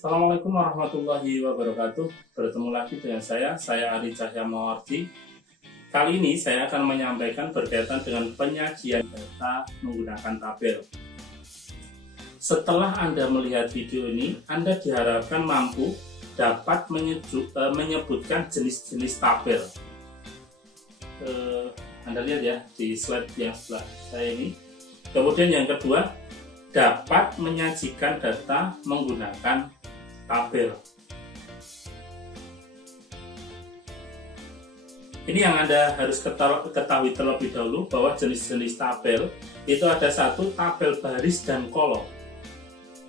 Assalamualaikum warahmatullahi wabarakatuh. Bertemu lagi dengan saya Ari Cahya Mawardi. Kali ini saya akan menyampaikan berkaitan dengan penyajian data menggunakan tabel. Setelah Anda melihat video ini, Anda diharapkan mampu dapat menyebutkan jenis-jenis tabel. Anda lihat ya di slide yang sebelah saya ini. Kemudian yang kedua, dapat menyajikan data menggunakan tabel. Ini yang Anda harus ketahui terlebih dahulu, bahwa jenis-jenis tabel itu ada satu, tabel baris dan kolom.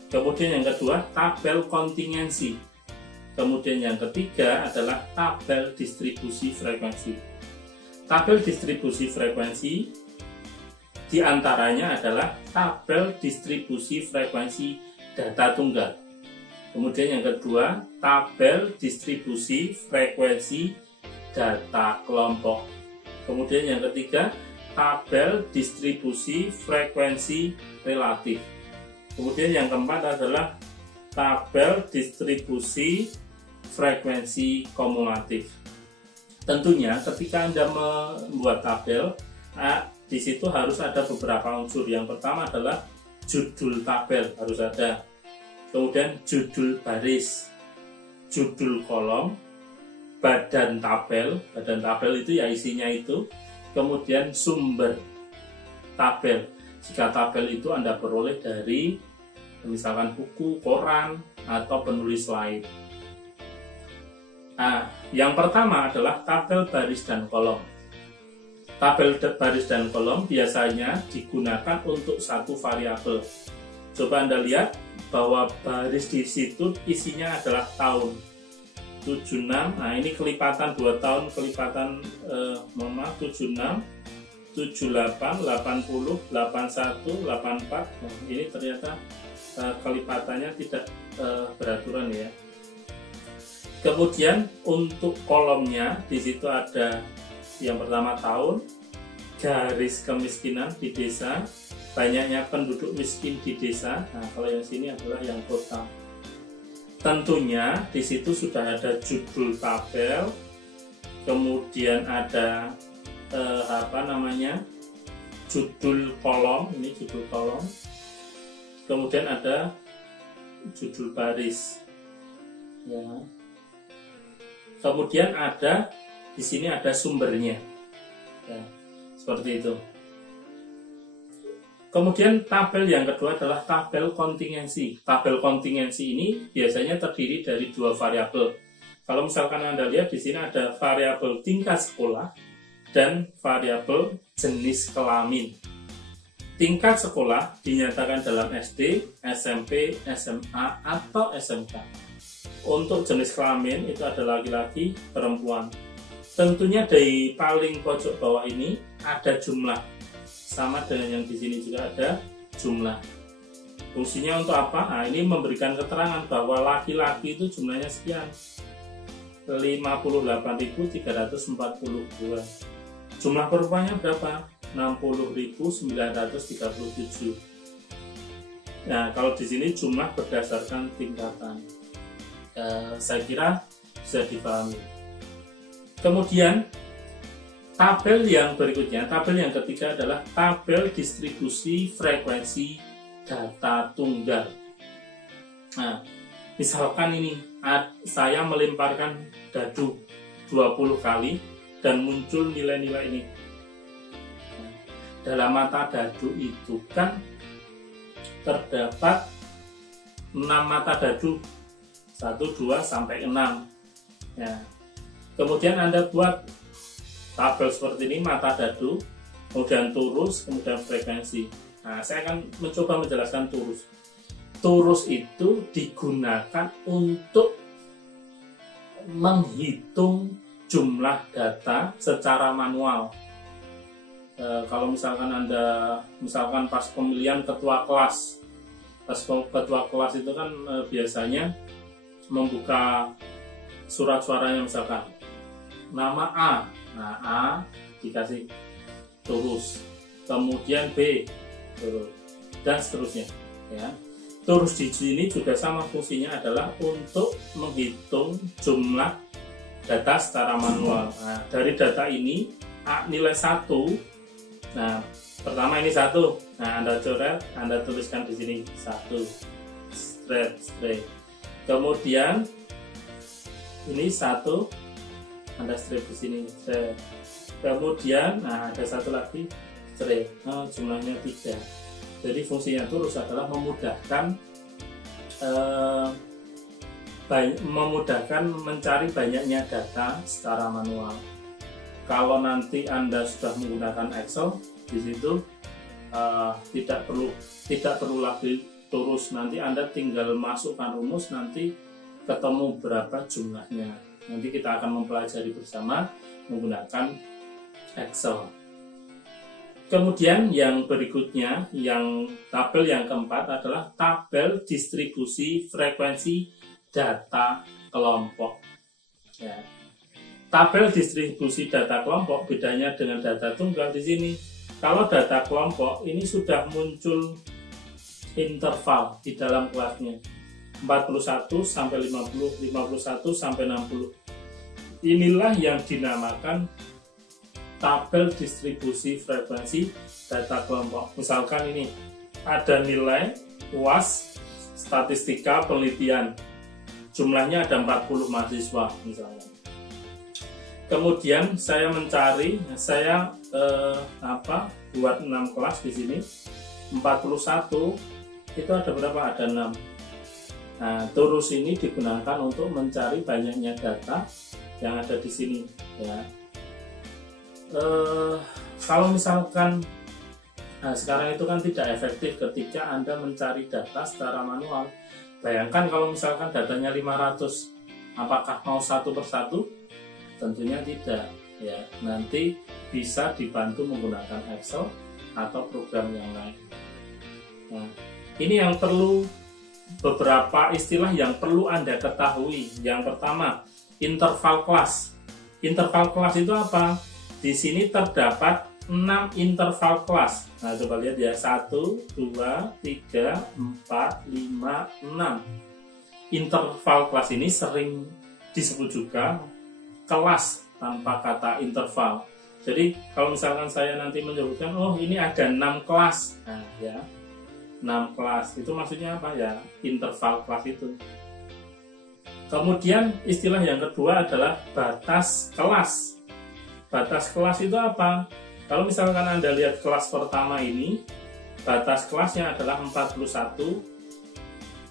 Kemudian yang kedua, tabel kontingensi. Kemudian yang ketiga adalah tabel distribusi frekuensi. Tabel distribusi frekuensi diantaranya adalah tabel distribusi frekuensi data tunggal. Kemudian yang kedua, tabel distribusi frekuensi data kelompok. Kemudian yang ketiga, tabel distribusi frekuensi relatif. Kemudian yang keempat adalah tabel distribusi frekuensi kumulatif. Tentunya ketika Anda membuat tabel, di situ harus ada beberapa unsur. Yang pertama adalah judul tabel harus ada. Kemudian judul baris, judul kolom, badan tabel itu ya isinya itu. Kemudian sumber tabel, jika tabel itu Anda peroleh dari misalkan buku, koran, atau penulis lain. Nah, yang pertama adalah tabel baris dan kolom. Tabel baris dan kolom biasanya digunakan untuk satu variabel. Coba Anda lihat bahwa baris di situ isinya adalah tahun 76. Nah, ini kelipatan 2 tahun, kelipatan 76, 78, 80, 81, 84. Nah, ini ternyata kelipatannya tidak beraturan ya. Kemudian untuk kolomnya di situ ada yang pertama tahun, garis kemiskinan di desa, banyaknya penduduk miskin di desa. Nah, kalau yang sini adalah yang kota. Tentunya di situ sudah ada judul tabel, kemudian ada judul kolom, ini judul kolom, kemudian ada judul baris, ya. Kemudian ada di sini ada sumbernya, ya, seperti itu. Kemudian tabel yang kedua adalah tabel kontingensi. Tabel kontingensi ini biasanya terdiri dari dua variabel. Kalau misalkan Anda lihat di sini ada variabel tingkat sekolah dan variabel jenis kelamin. Tingkat sekolah dinyatakan dalam SD, SMP, SMA, atau SMK. Untuk jenis kelamin itu ada laki-laki, perempuan. Tentunya di paling pojok bawah ini ada jumlah. Sama dengan yang di sini juga ada jumlah. Fungsinya untuk apa? Nah, ini memberikan keterangan bahwa laki-laki itu jumlahnya sekian, 58.342. Jumlah perempuannya berapa? 60.937. Nah, kalau di sini jumlah berdasarkan tingkatan. Saya kira bisa dipahami. Kemudian tabel yang berikutnya, tabel yang ketiga adalah tabel distribusi frekuensi data tunggal. Nah, misalkan ini saya melemparkan dadu 20 kali dan muncul nilai-nilai ini. Nah, dalam mata dadu itu kan terdapat 6 mata dadu, 1, 2, sampai 6. Ya. Kemudian Anda buat tabel seperti ini, mata dadu, kemudian turus, kemudian frekuensi. Nah, saya akan mencoba menjelaskan turus. Turus itu digunakan untuk menghitung jumlah data secara manual. Kalau misalkan Anda, pas pemilihan ketua kelas, ketua kelas itu kan biasanya membuka surat suaranya, misalkan nama A. Nah, A dikasih turus, kemudian B turus, dan seterusnya, ya. Terus di sini juga sama, fungsinya adalah untuk menghitung jumlah data secara manual. Nah, dari data ini nilai 1. Nah, pertama ini 1. Nah, Anda coret, Anda tuliskan di sini 1. Straight. Kemudian ini 1. Anda straight di sini. Straight. Kemudian ada satu lagi straight. Nah, jumlahnya 3. Jadi fungsinya terus adalah memudahkan mencari banyaknya data secara manual. Kalau nanti Anda sudah menggunakan Excel, di situ tidak perlu lagi terus, nanti Anda tinggal masukkan rumus, nanti ketemu berapa jumlahnya. Nanti kita akan mempelajari bersama menggunakan Excel. Kemudian yang berikutnya, yang tabel yang keempat adalah tabel distribusi frekuensi data kelompok. Ya. Tabel distribusi data kelompok bedanya dengan data tunggal di sini. Kalau data kelompok ini sudah muncul interval di dalam kelasnya 41 sampai 50, 51 sampai 60. Inilah yang dinamakan tabel distribusi frekuensi data kelompok. Misalkan ini ada nilai UAS statistika penelitian, jumlahnya ada 40 mahasiswa misalnya. Kemudian saya mencari, saya buat 6 kelas di sini. 41 itu ada berapa? Ada 6. Nah, terus ini digunakan untuk mencari banyaknya data yang ada di sini, ya. Kalau misalkan sekarang itu kan tidak efektif ketika Anda mencari data secara manual. Bayangkan kalau misalkan datanya 500, apakah mau satu persatu? Tentunya tidak, ya. Nanti bisa dibantu menggunakan Excel atau program yang lain. Nah, ini yang perlu, beberapa istilah yang perlu Anda ketahui. Yang pertama, interval kelas. Interval kelas itu apa? Di sini terdapat 6 interval kelas. Nah, coba lihat ya, 1, 2, 3, 4, 5, 6. Interval kelas ini sering disebut juga kelas tanpa kata interval. Jadi kalau misalkan saya nanti menyebutkan, oh ini ada 6 kelas. Nah, ya, 6 kelas. Itu maksudnya apa ya? Interval kelas itu. Kemudian istilah yang kedua adalah batas kelas. Batas kelas itu apa? Kalau misalkan Anda lihat kelas pertama ini, batas kelasnya adalah 41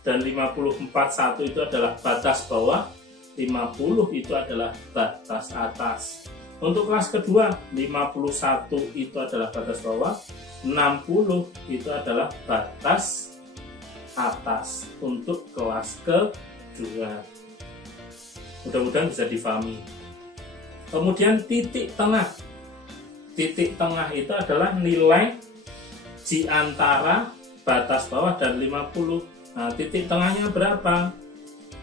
dan 54.1 itu adalah batas bawah, 50 itu adalah batas atas. Untuk kelas kedua, 51 itu adalah batas bawah, 60 itu adalah batas atas untuk kelas kedua. Mudah-mudahan bisa difahami. Kemudian titik tengah. Titik tengah itu adalah nilai di antara batas bawah dan 50. Nah, titik tengahnya berapa?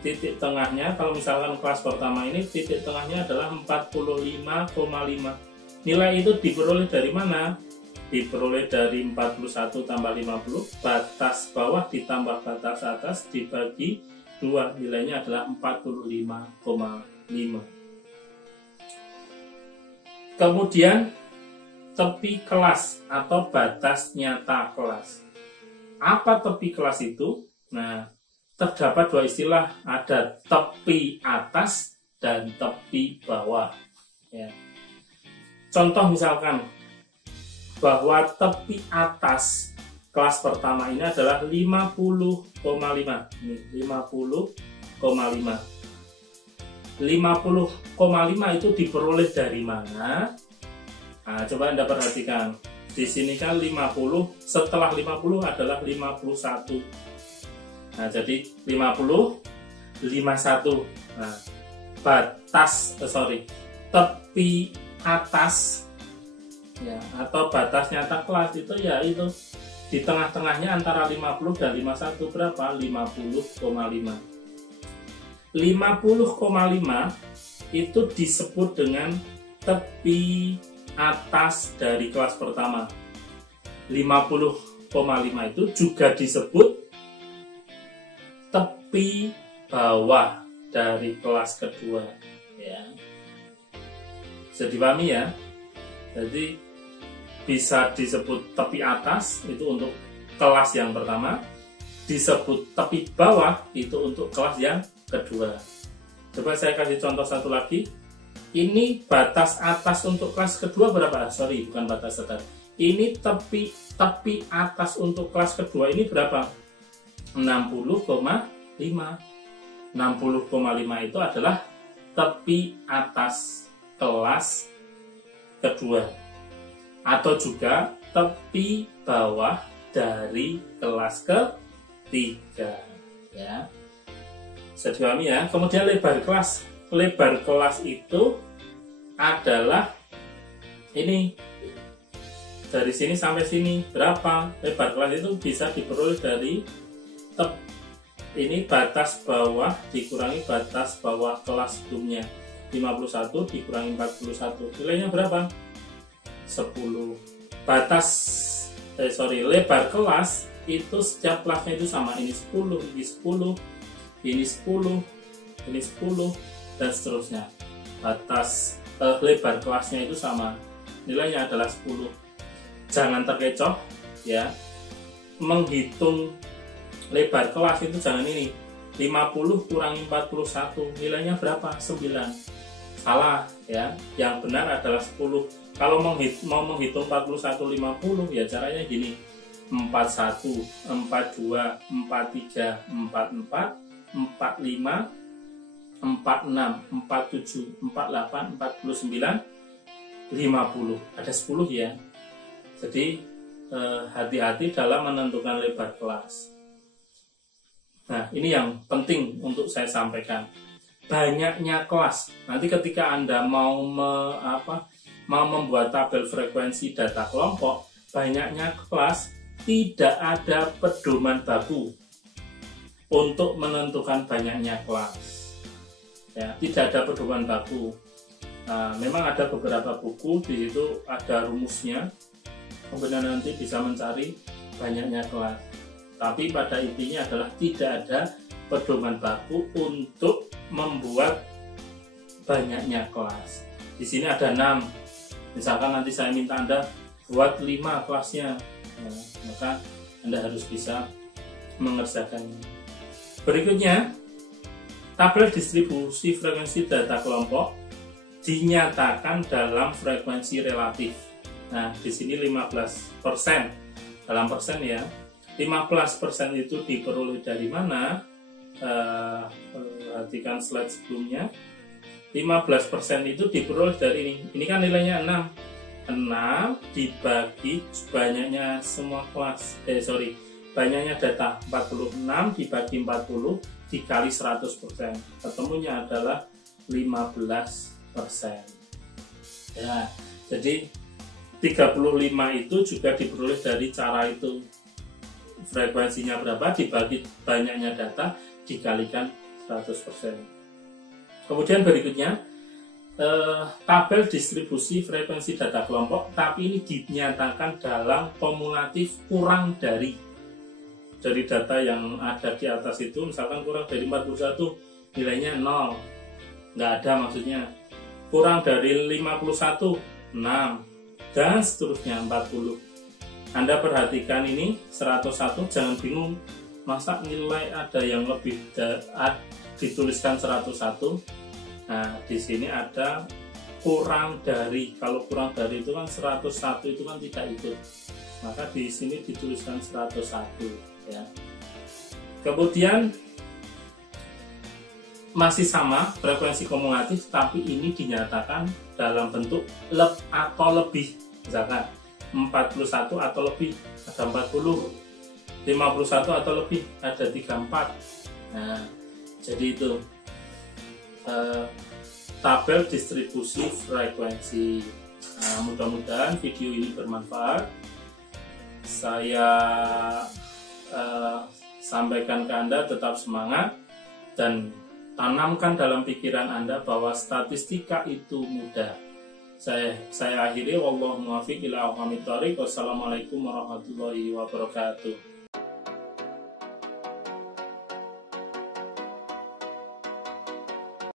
Titik tengahnya, kalau misalkan kelas pertama ini, titik tengahnya adalah 45,5. Nilai itu diperoleh dari mana? Diperoleh dari 41 tambah 50, batas bawah ditambah batas atas dibagi 2, nilainya adalah 45,5. Kemudian tepi kelas atau batas nyata kelas. Apa tepi kelas itu? Nah, terdapat 2 istilah, ada tepi atas dan tepi bawah. Ya. Contoh misalkan bahwa tepi atas kelas pertama ini adalah 50,5. Ini 50,5. 50,5 itu diperoleh dari mana? Nah, coba Anda perhatikan. Di sini kan 50, setelah 50 adalah 51. Nah, jadi 50, 51. Nah, tepi atas ya, atau batas nyata kelas itu ya itu di tengah-tengahnya antara 50 dan 51 berapa? 50,5. 50,5 itu disebut dengan tepi atas dari kelas pertama. 50,5 itu juga disebut tepi bawah dari kelas kedua, ya. Bisa dipahami ya. Jadi bisa disebut tepi atas itu untuk kelas yang pertama, disebut tepi bawah itu untuk kelas yang kedua. Coba saya kasih contoh satu lagi. Ini batas atas untuk kelas kedua berapa? Sorry, bukan batas atas. Ini tepi atas untuk kelas kedua ini berapa? 60,5. 60,5 itu adalah tepi atas kelas kedua, atau juga tepi bawah dari kelas ketiga, ya. Bisa dipahami ya. Kemudian lebar kelas itu adalah ini, dari sini sampai sini berapa? Lebar kelas itu bisa diperoleh dari ini batas bawah dikurangi batas bawah kelas sebelumnya. 51 dikurangi 41, nilainya berapa? 10. Lebar kelas itu setiap kelasnya itu sama. Ini 10, ini 10, ini 10, ini 10, dan seterusnya. Batas lebar kelasnya itu sama, nilainya adalah 10. Jangan terkecoh ya, menghitung lebar kelas itu jangan ini 50 kurangi 41, nilainya berapa? 9. Salah ya, yang benar adalah 10. Kalau mau menghitung 41 50 ya caranya gini: 41, 42, 43, 44, 45, 46, 47, 48, 49, 50. Ada 10 ya. Jadi hati-hati dalam menentukan lebar kelas. Nah, ini yang penting untuk saya sampaikan. Banyaknya kelas. Nanti ketika Anda mau membuat tabel frekuensi data kelompok, banyaknya kelas, tidak ada pedoman baku untuk menentukan banyaknya kelas. Ya, tidak ada pedoman baku. Nah, memang ada beberapa buku, di situ ada rumusnya. Kemudian nanti bisa mencari banyaknya kelas. Tapi pada intinya adalah tidak ada pedoman baku untuk membuat banyaknya kelas. Di sini ada 6. Misalkan nanti saya minta Anda buat 5 kelasnya, nah, maka Anda harus bisa mengerjakannya. Berikutnya, tabel distribusi frekuensi data kelompok dinyatakan dalam frekuensi relatif. Nah, di sini 15%. Dalam persen ya. 15% itu diperoleh dari mana? Perhatikan slide sebelumnya. 15% itu diperoleh dari ini. Ini kan nilainya 6. 6 dibagi banyaknya semua kelas. Banyaknya data. 46 dibagi 40 dikali 100%. Ketemunya adalah 15%. Ya, jadi 35 itu juga diperoleh dari cara itu. Frekuensinya berapa dibagi banyaknya data dikalikan 100%. Kemudian berikutnya, tabel distribusi frekuensi data kelompok, tapi ini dinyatakan dalam kumulatif kurang dari data yang ada di atas itu. Misalkan kurang dari 41, nilainya 0, nggak ada maksudnya. Kurang dari 51, 6, dan seterusnya 40. Anda perhatikan ini 101, jangan bingung masa nilai ada yang lebih dituliskan 101. Nah, di sini ada kurang dari. Kalau kurang dari itu kan 101 itu kan tidak ikut. Maka di sini dituliskan 101 ya. Kemudian masih sama frekuensi kumulatif, tapi ini dinyatakan dalam bentuk atau lebih. Misalkan 41 atau lebih ada 40, 51 atau lebih ada 34. Nah, jadi itu tabel distribusi frekuensi. Nah, mudah-mudahan video ini bermanfaat. Saya sampaikan ke Anda, tetap semangat dan tanamkan dalam pikiran Anda bahwa statistika itu mudah. Saya akhiri, wallahu muwaffiq ila aqwamit thoriq. Wassalamualaikum warahmatullahi wabarakatuh.